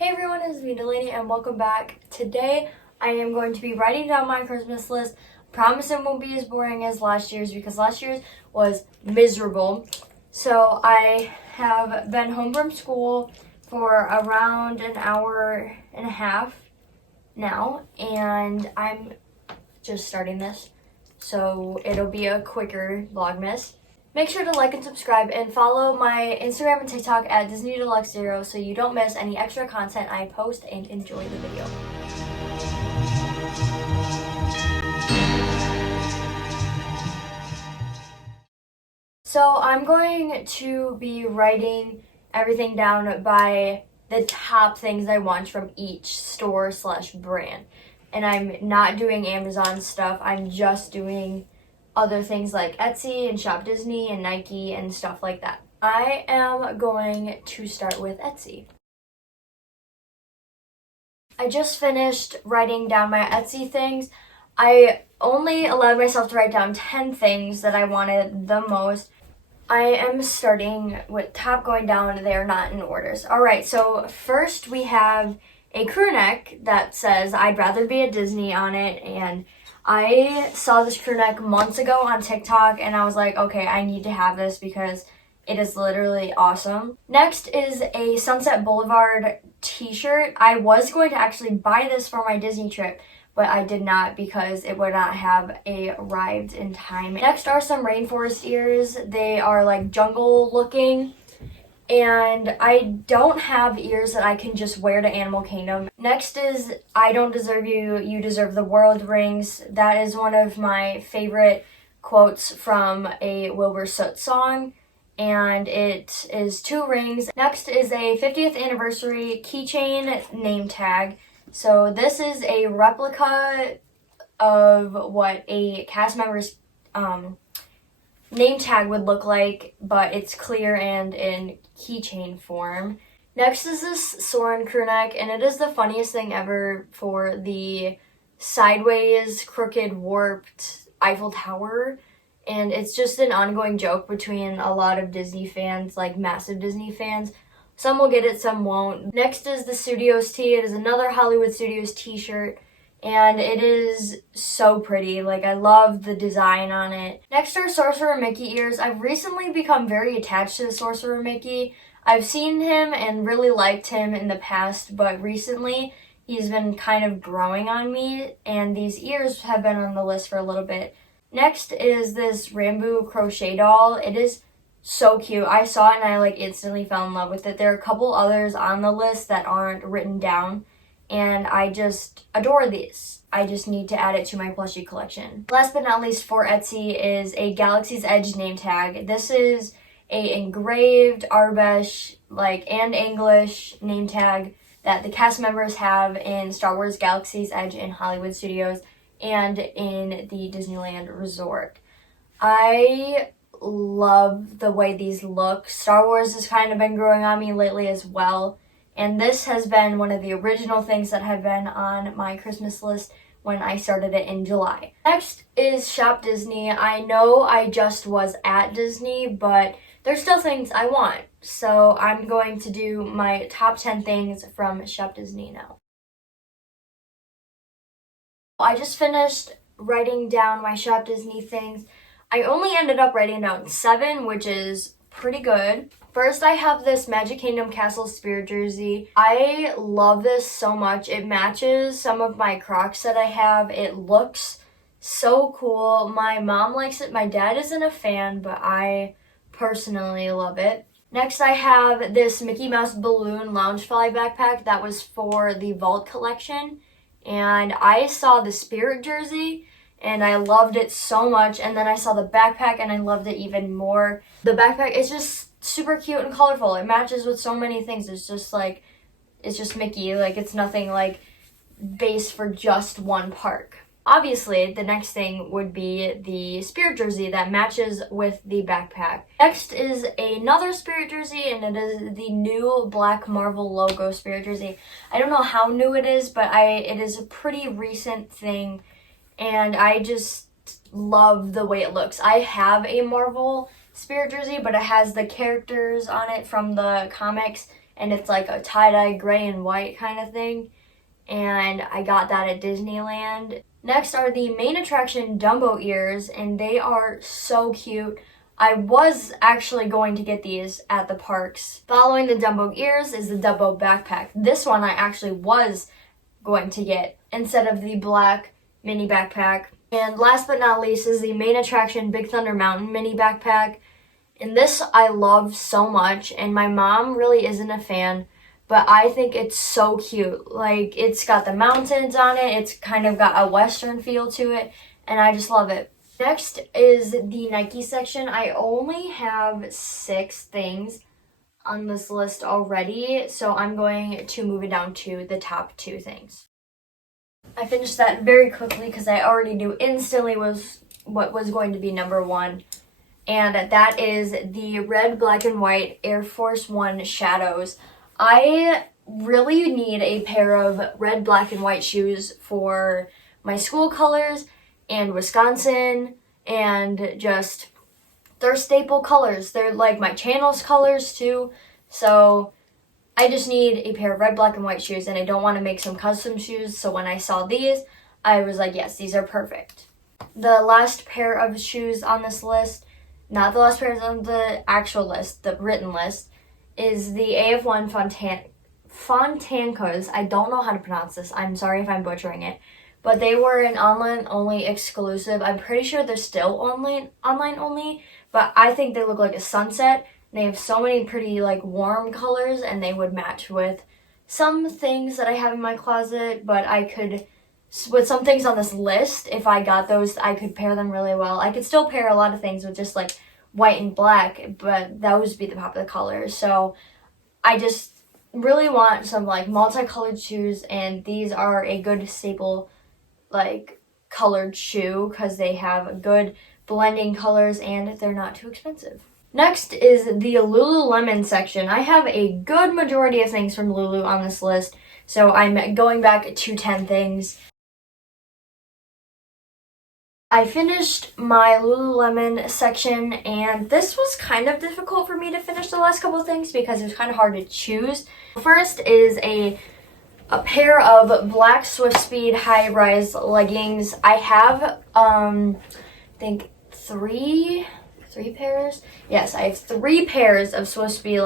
Hey everyone, it's me, Delaney, and welcome back. Today, I am going to be writing down my Christmas list. Promise it won't be as boring as last year's because last year's was miserable. So I have been home from school for around an hour and a half now, and I'm just starting this. So it'll be a quicker Vlogmas. Make sure to like and subscribe and follow my Instagram and TikTok at DisneyDeluxe0 so you don't miss any extra content I post, and enjoy the video. So I'm going to be writing everything down by the top things I want from each store/brand. And I'm not doing Amazon stuff, I'm just doing other things like Etsy and Shop Disney and Nike and stuff like that. I am going to start with Etsy. I just finished writing down my Etsy things. I only allowed myself to write down 10 things that I wanted the most. I am starting with top going down. They are not in orders. Alright, so first we have a crew neck that says I'd rather be at Disney on it, and I saw this crew neck months ago on TikTok and I was like, okay, I need to have this because it is literally awesome. Next is a Sunset Boulevard t-shirt. I was going to actually buy this for my Disney trip, but I did not because it would not have arrived in time. Next are some rainforest ears. They are like jungle looking, and I don't have ears that I can just wear to Animal Kingdom. Next is I Don't Deserve You, You Deserve the World rings. That is one of my favorite quotes from a Wilbur Soot song, and it is 2 rings. Next is a 50th anniversary keychain name tag. So this is a replica of what a cast member's name tag would look like, but it's clear and in keychain form. Next is this Soarin' crew neck, and it is the funniest thing ever for the sideways, crooked, warped Eiffel Tower, and it's just an ongoing joke between a lot of Disney fans, like massive Disney fans. Some will get it, some won't. Next is the Studios tee. It is another Hollywood Studios t-shirt, and it is so pretty. Like, I love the design on it. Next are Sorcerer Mickey ears. I've recently become very attached to the Sorcerer Mickey. I've seen him and really liked him in the past, but recently he's been kind of growing on me, and these ears have been on the list for a little bit. Next is this Rambo crochet doll. It is so cute. I saw it and I instantly fell in love with it. There are a couple others on the list that aren't written down, and I just adore these. I just need to add it to my plushie collection. Last but not least for Etsy is a Galaxy's Edge name tag. This is a engraved Arabic and English name tag that the cast members have in Star Wars Galaxy's Edge in Hollywood Studios and in the Disneyland Resort. I love the way these look. Star Wars has kind of been growing on me lately as well, and this has been one of the original things that have been on my Christmas list when I started it in July. Next is Shop Disney. I know I just was at Disney, but there's still things I want, so I'm going to do my top 10 things from Shop Disney now. I just finished writing down my Shop Disney things. I only ended up writing down 7, which is pretty good. First, I have this Magic Kingdom Castle Spirit jersey. I love this so much. It matches some of my Crocs that I have. It looks so cool. My mom likes it. My dad isn't a fan, but I personally love it. Next, I have this Mickey Mouse Balloon Loungefly backpack that was for the Vault collection. And I saw the Spirit jersey and I loved it so much, and then I saw the backpack and I loved it even more. The backpack is just super cute and colorful. It matches with so many things. It's just Mickey. It's nothing based for just one park. Obviously, the next thing would be the Spirit jersey that matches with the backpack. Next is another Spirit jersey, and it is the new Black Marvel logo Spirit jersey. I don't know how new it is, but it is a pretty recent thing, and I just love the way it looks. I have a Marvel Spirit jersey, but it has the characters on it from the comics, and it's like a tie-dye gray and white kind of thing, and I got that at Disneyland. Next are the main attraction Dumbo ears, and they are so cute. I was actually going to get these at the parks. Following the Dumbo ears is the Dumbo backpack. This one I actually was going to get instead of the black mini backpack. And last but not least is the main attraction Big Thunder Mountain mini backpack. And this I love so much, and my mom really isn't a fan, but I think it's so cute. Like, it's got the mountains on it, it's kind of got a western feel to it, and I just love it. Next is the Nike section. I only have 6 things on this list already, so I'm going to move it down to the top 2 things. I finished that very quickly because I already knew instantly what was going to be number 1, and that is the red, black, and white Air Force One Shadows. I really need a pair of red, black, and white shoes for my school colors and Wisconsin, and just, they're staple colors. They're like my channel's colors too, so I just need a pair of red, black, and white shoes, and I don't want to make some custom shoes, so when I saw these, I was like, yes, these are perfect. The last pair of shoes on this list, not the last pair on the actual list, the written list, is the AF1 Fontancas. I don't know how to pronounce this. I'm sorry if I'm butchering it. But they were an online-only exclusive. I'm pretty sure they're still online only, but I think they look like a sunset. They have so many pretty, like, warm colors, and they would match with some things that I have in my closet, but I could, with some things on this list, if I got those, I could pair them really well. I could still pair a lot of things with just, like, white and black, but those would be the popular colors. So I just really want some, like, multicolored shoes, and these are a good staple, like, colored shoe because they have good blending colors and they're not too expensive. Next is the Lululemon section. I have a good majority of things from Lulu on this list, so I'm going back to 10 things. I finished my Lululemon section, and this was kind of difficult for me to finish the last couple of things because it was kind of hard to choose. First is a pair of black Swift Speed high-rise leggings. I have, I think, three pairs? Yes, I have 3 pairs of Swift Speed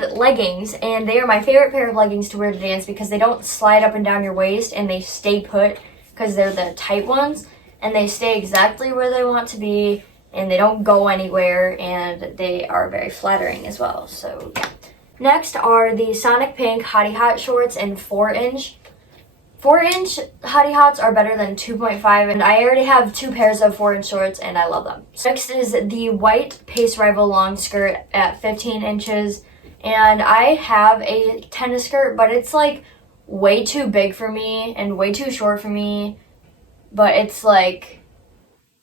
leggings, and they are my favorite pair of leggings to wear to dance because they don't slide up and down your waist, and they stay put because they're the tight ones, and they stay exactly where they want to be, and they don't go anywhere, and they are very flattering as well, so yeah. Next are the Sonic Pink Hottie Hot shorts in 4-inch. 4-inch Hottie Hots are better than 2.5, and I already have 2 pairs of 4-inch shorts, and I love them. Next is the white Pace Rival long skirt at 15 inches, and I have a tennis skirt, but it's like way too big for me and way too short for me, but it's like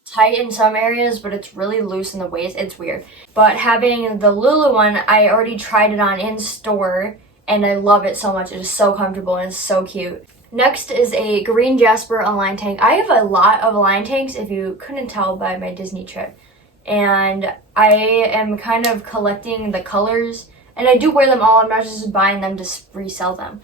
tight in some areas, but it's really loose in the waist. It's weird. But having the Lulu one, I already tried it on in store, and I love it so much. It is so comfortable and it's so cute. Next is a green Jasper Align tank. I have a lot of Align tanks, if you couldn't tell by my Disney trip, and I am kind of collecting the colors, and I do wear them all. I'm not just buying them to resell them.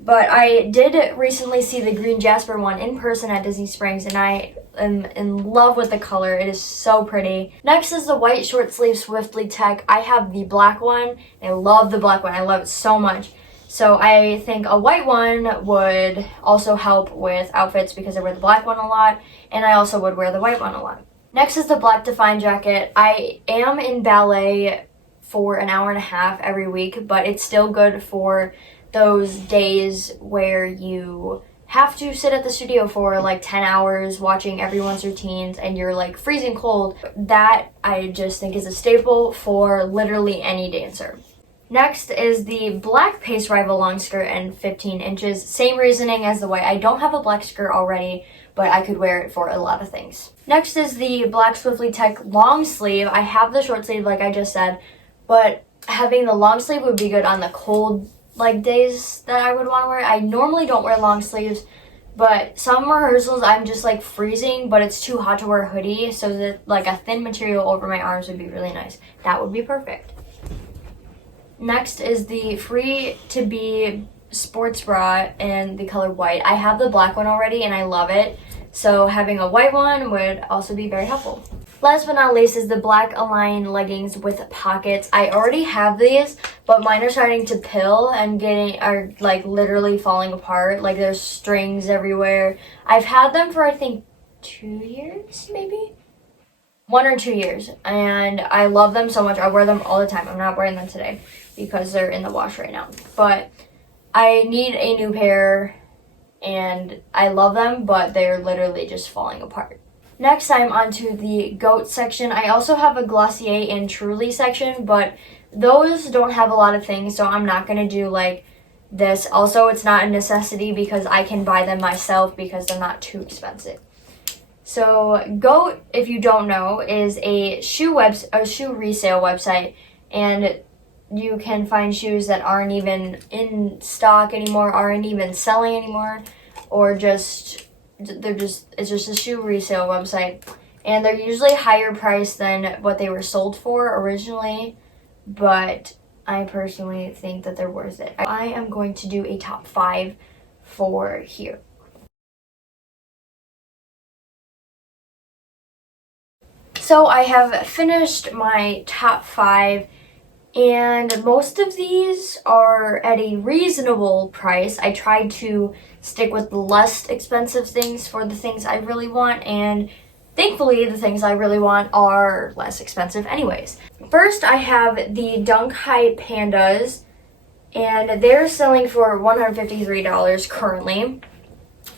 But I did recently see the green Jasper one in person at Disney Springs, and I am in love with the color. It is so pretty. Next is the white short sleeve Swiftly Tech. I have the black one. I love the black one. I love it so much. So I think a white one would also help with outfits because I wear the black one a lot, and I also would wear the white one a lot. Next is the black Define jacket. I am in ballet for an hour and a half every week, but it's still good for those days where you have to sit at the studio for like 10 hours watching everyone's routines and you're like freezing cold. That I just think is a staple for literally any dancer. Next is the black Pace Rival long skirt in 15 inches. Same reasoning as the white. I don't have a black skirt already, but I could wear it for a lot of things. Next is the black Swiftly Tech long sleeve. I have the short sleeve like I just said, but having the long sleeve would be good on the cold like days that I would want to wear. I normally don't wear long sleeves, but some rehearsals I'm just like freezing, but it's too hot to wear a hoodie, so that like a thin material over my arms would be really nice. That would be perfect. Next is the Free to Be sports bra in the color white. I have the black one already and I love it, so having a white one would also be very helpful. Last but not least is the black Align leggings with pockets. I already have these, but mine are starting to pill and are like literally falling apart. Like there's strings everywhere. I've had them for I think 2 years, maybe 1 or 2 years, and I love them so much. I wear them all the time. I'm not wearing them today because they're in the wash right now, but I need a new pair and I love them, but they're literally just falling apart. Next, I'm onto the goat section. I also have a Glossier and Truly section, but those don't have a lot of things, so I'm not going to do like this. Also, it's not a necessity because I can buy them myself because they're not too expensive. So Goat, if you don't know, is a shoe resale website, and you can find shoes that aren't even in stock anymore, aren't even selling anymore, or it's just a shoe resale website. And they're usually higher priced than what they were sold for originally, but I personally think that they're worth it. I am going to do a top 5 for here. So I have finished my top 5, and most of these are at a reasonable price. I tried to stick with less expensive things for the things I really want, and thankfully the things I really want are less expensive anyways. First, I have the Dunk High Pandas, and they're selling for $153 currently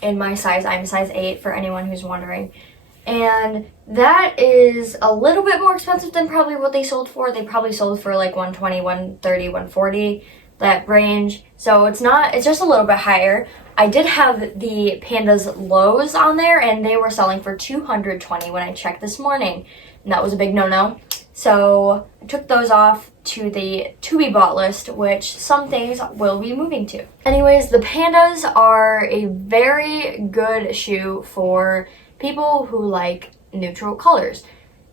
in my size. I'm size 8 for anyone who's wondering. And that is a little bit more expensive than probably what they sold for. They probably sold for like $120, $130, $140, that range. So it's just a little bit higher. I did have the Pandas lows on there, and they were selling for $220 when I checked this morning. And that was a big no-no. So I took those off to the to-be-bought list, which some things will be moving to. Anyways, the Pandas are a very good shoe for people who like neutral colors.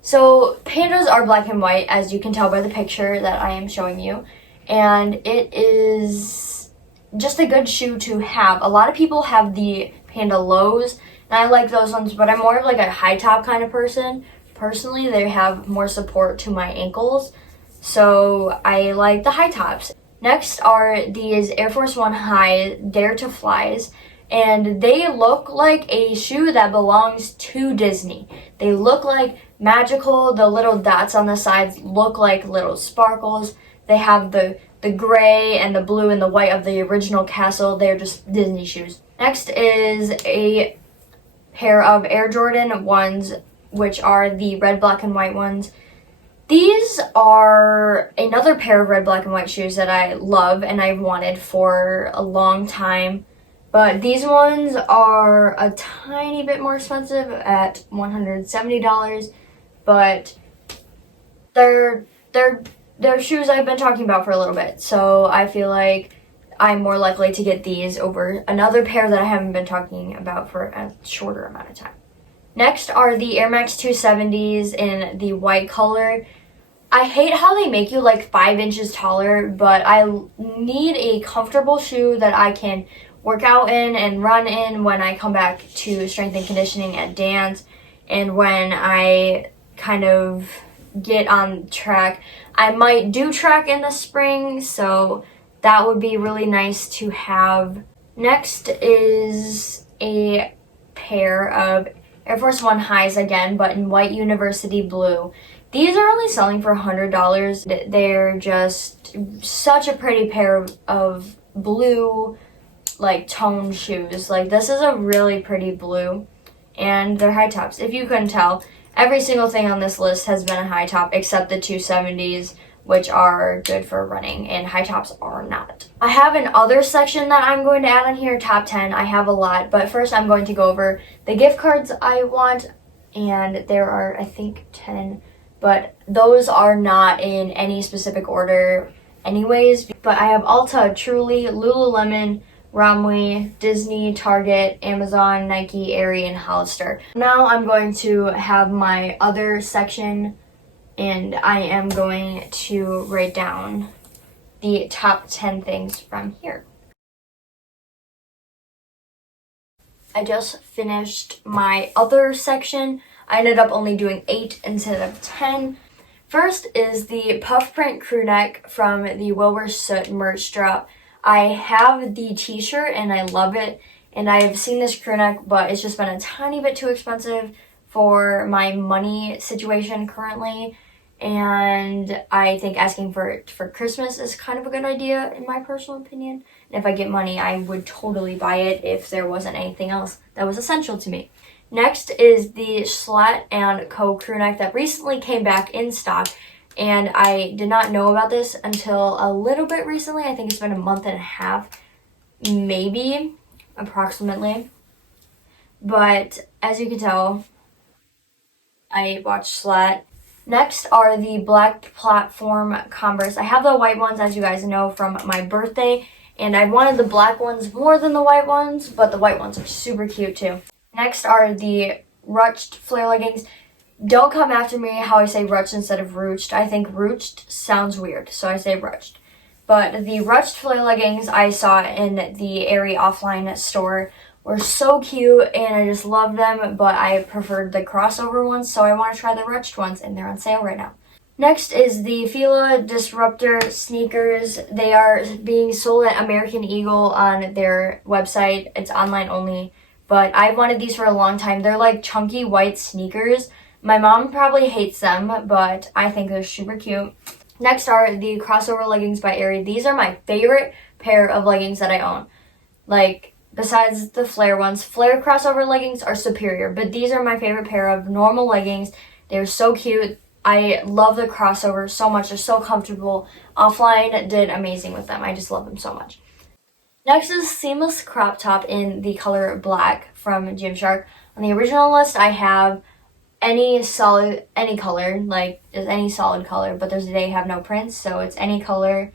So Pandas are black and white, as you can tell by the picture that I am showing you, and it is just a good shoe to have. A lot of people have the Panda lows, and I like those ones, but I'm more of like a high top kind of person. Personally, they have more support to my ankles, so I like the high tops. Next are these Air Force One High Dare to Flies, and they look like a shoe that belongs to Disney. They look like magical. The little dots on the sides look like little sparkles. They have the gray and the blue and the white of the original castle. They're just Disney shoes. Next is a pair of Air Jordan 1s, which are the red, black, and white ones. These are another pair of red, black, and white shoes that I love and I've wanted for a long time. But these ones are a tiny bit more expensive at $170, but they're shoes I've been talking about for a little bit, so I feel like I'm more likely to get these over another pair that I haven't been talking about for a shorter amount of time. Next are the Air Max 270s in the white color. I hate how they make you like 5 inches taller, but I need a comfortable shoe that I can work out in and run in when I come back to strength and conditioning at dance, and when I kind of get on track. I might do track in the spring, so that would be really nice to have. Next is a pair of Air Force One highs again, but in white university blue. These are only selling for $100. They're just such a pretty pair of blue, like toned shoes. Like this is a really pretty blue, and they're high tops. If you couldn't tell, every single thing on this list has been a high top except the 270s, which are good for running, and high tops are not. I have an other section that I'm going to add on here, top 10. I have a lot, but first I'm going to go over the gift cards I want, and there are, I think, 10, but those are not in any specific order anyways. But I have Ulta, Truly, Lululemon, Romwe, Disney, Target, Amazon, Nike, Aerie, and Hollister. Now I'm going to have my other section, and I am going to write down the top 10 things from here. I just finished my other section. I ended up only doing 8 instead of 10. First is the puff print crew neck from the Wilbur Soot merch drop. I have the t-shirt and I love it, and I've seen this crew neck, but it's just been a tiny bit too expensive for my money situation currently, and I think asking for it for Christmas is kind of a good idea in my personal opinion. And if I get money, I would totally buy it if there wasn't anything else that was essential to me. Next is the Schlatt & Co. crew neck that recently came back in stock, and I did not know about this until a little bit recently. I think it's been a month and a half, maybe, approximately. But as you can tell, I watched Schlatt. Next are the black platform Converse. I have the white ones, as you guys know, from my birthday, and I wanted the black ones more than the white ones, but the white ones are super cute too. Next are the ruched flare leggings. Don't come after me how I say ruched instead of ruched. I think ruched sounds weird, so I say ruched. But the ruched flare leggings I saw in the Aerie offline store were so cute, and I just love them, but I preferred the crossover ones, so I want to try the ruched ones, and they're on sale right now. Next is the Fila Disruptor sneakers. They are being sold at American Eagle on their website. It's online only, but I've wanted these for a long time. They're like chunky white sneakers. My mom probably hates them, but I think they're super cute. Next are the crossover leggings by Aerie. These are my favorite pair of leggings that I own. Like, besides the flare ones, flare crossover leggings are superior, but these are my favorite pair of normal leggings. They're so cute. I love the crossover so much. They're so comfortable. Offline did amazing with them. I just love them so much. Next is seamless crop top in the color black from Gymshark. On the original list, I have any color, like just any solid color, but they have no prints, so it's any color.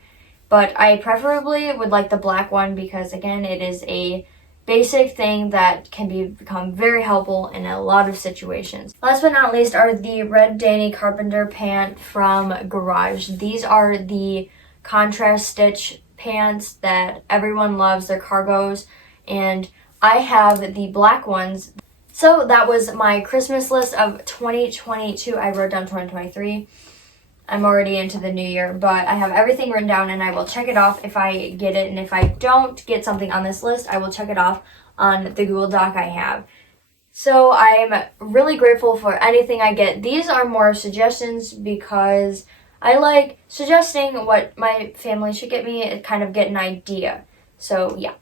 But I preferably would like the black one because, again, it is a basic thing that can become very helpful in a lot of situations. Last but not least are the red Danny Carpenter pant from Garage. These are the contrast stitch pants that everyone loves. They're cargos, and I have the black ones. So that was my Christmas list of 2022. I wrote down 2023. I'm already into the new year, but I have everything written down, and I will check it off if I get it. And if I don't get something on this list, I will check it off on the Google Doc I have. So I'm really grateful for anything I get. These are more suggestions because I like suggesting what my family should get me and kind of get an idea. So yeah.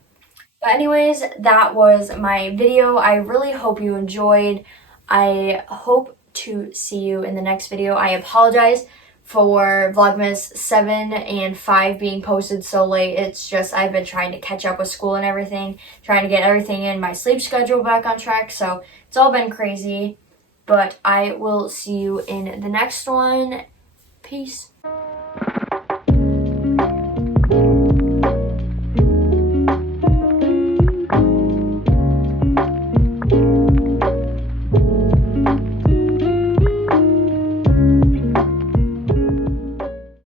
But anyways, that was my video. I really hope you enjoyed. I hope to see you in the next video. I apologize for Vlogmas 7 and 5 being posted so late. It's just I've been trying to catch up with school and everything, trying to get everything in, my sleep schedule back on track, so it's all been crazy. But I will see you in the next one. Peace.